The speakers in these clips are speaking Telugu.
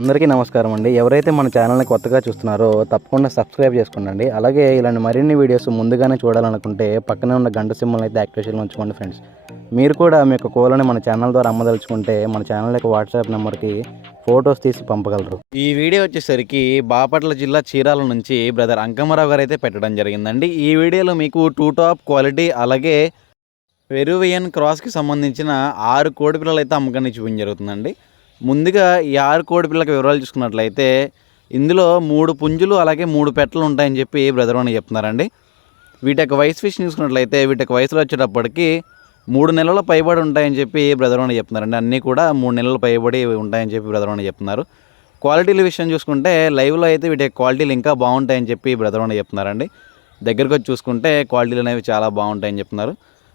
అందరికీ నమస్కారం అండి. ఎవరైతే మన ఛానల్ని కొత్తగా చూస్తున్నారో తప్పకుండా సబ్స్క్రైబ్ చేసుకోండి. అలాగే ఇలాంటి మరిన్ని వీడియోస్ ముందుగానే చూడాలనుకుంటే పక్కనే ఉన్న గంట సింబల్ని అయితే యాక్టివేషన్లో ఉంచుకోండి ఫ్రెండ్స్. మీరు కూడా మీ యొక్క కోళ్ళని మన ఛానల్ ద్వారా అమ్మదలుచుకుంటే మన ఛానల్ యొక్క వాట్సాప్ నెంబర్కి ఫొటోస్ తీసి పంపగలరు. ఈ వీడియో వచ్చేసరికి బాపట్ల జిల్లా చీరాల నుంచి బ్రదర్ అంకమరావు గారు అయితే పెట్టడం జరిగిందండి. ఈ వీడియోలో మీకు 2 టాప్ క్వాలిటీ అలాగే పెరువియన్ క్రాస్కి సంబంధించిన 6 కోడి పిల్లలు అయితే అమ్మకాన్ని చూపించడం జరుగుతుందండి. ముందుగా ఈ 6 కోడి పిల్లలకు వివరాలు చూసుకున్నట్లయితే ఇందులో 3 పుంజులు అలాగే 3 పెట్టలు ఉంటాయని చెప్పి బ్రదర్ అని చెప్తున్నారండి. వీటి యొక్క వయసు విషయం చూసుకున్నట్లయితే వీటి యొక్క వయసులో వచ్చేటప్పటికి 3 నెలల పైబడి ఉంటాయని చెప్పి బ్రదర్ అని చెప్తున్నారండి. అన్నీ కూడా 3 నెలల పైబడి ఉంటాయని చెప్పి బ్రదర్ అని చెప్తున్నారు. క్వాలిటీల విషయం చూసుకుంటే లైవ్లో అయితే వీటి క్వాలిటీలు ఇంకా బాగుంటాయని చెప్పి బ్రదర్ అని చెప్తున్నారండి. దగ్గరకు వచ్చి చూసుకుంటే క్వాలిటీలు అనేవి చాలా బాగుంటాయని చెప్తున్నారు.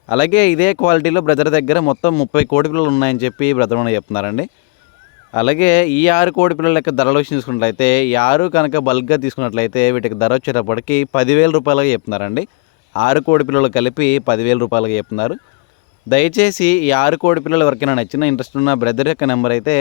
అలాగే ఇదే క్వాలిటీలో బ్రదర్ దగ్గర మొత్తం 30 కోడి పిల్లలు ఉన్నాయని చెప్పి బ్రదర్ అని చెప్తున్నారండి. అలాగే ఈ 6 కోడి పిల్లల యొక్క ధరల విషయం చూసుకున్నట్లయితే ఈ 6 కనుక బల్క్గా తీసుకున్నట్లయితే వీటికి ధర వచ్చేటప్పటికి 10,000 రూపాయలుగా చెప్తున్నారండి. 6 కోడి పిల్లలు కలిపి 10,000 రూపాయలుగా చెప్తున్నారు. దయచేసి ఈ 6 కోడి పిల్లలు ఎవరికైనా నచ్చిన ఇంట్రెస్ట్ ఉన్న బ్రదర్ యొక్క నెంబర్ అయితే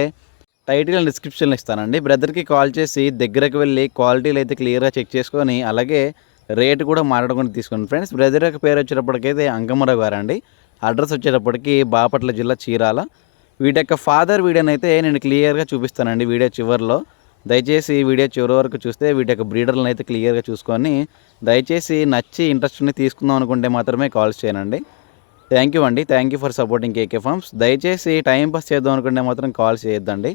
టైటిల్ అండ్ డిస్క్రిప్షన్లో ఇస్తానండి. బ్రదర్కి కాల్ చేసి దగ్గరకు వెళ్ళి క్వాలిటీలు అయితే క్లియర్గా చెక్ చేసుకొని అలాగే రేటు కూడా మాట్లాడుకొని తీసుకోండి ఫ్రెండ్స్. బ్రదర్ యొక్క పేరు వచ్చేటప్పటికైతే అంకమరావు గారు అండి. అడ్రస్ వచ్చేటప్పటికి బాపట్ల జిల్లా చీరాల. వీటి యొక్క ఫాదర్ వీడియోని అయితే నేను క్లియర్గా చూపిస్తానండి వీడియో చివరిలో. దయచేసి వీడియో చివరి వరకు చూస్తే వీటి యొక్క బ్రీడర్లను అయితే క్లియర్గా చూసుకొని దయచేసి నచ్చి ఇంట్రెస్ట్ ఉండి తీసుకుందాం అనుకుంటే మాత్రమే కాల్స్ చేయనండి. థ్యాంక్ యూ అండి. Thank you for supporting KK farms. దయచేసి టైం పాస్ చేద్దాం అనుకుంటే మాత్రం కాల్స్ చేయొద్దండి.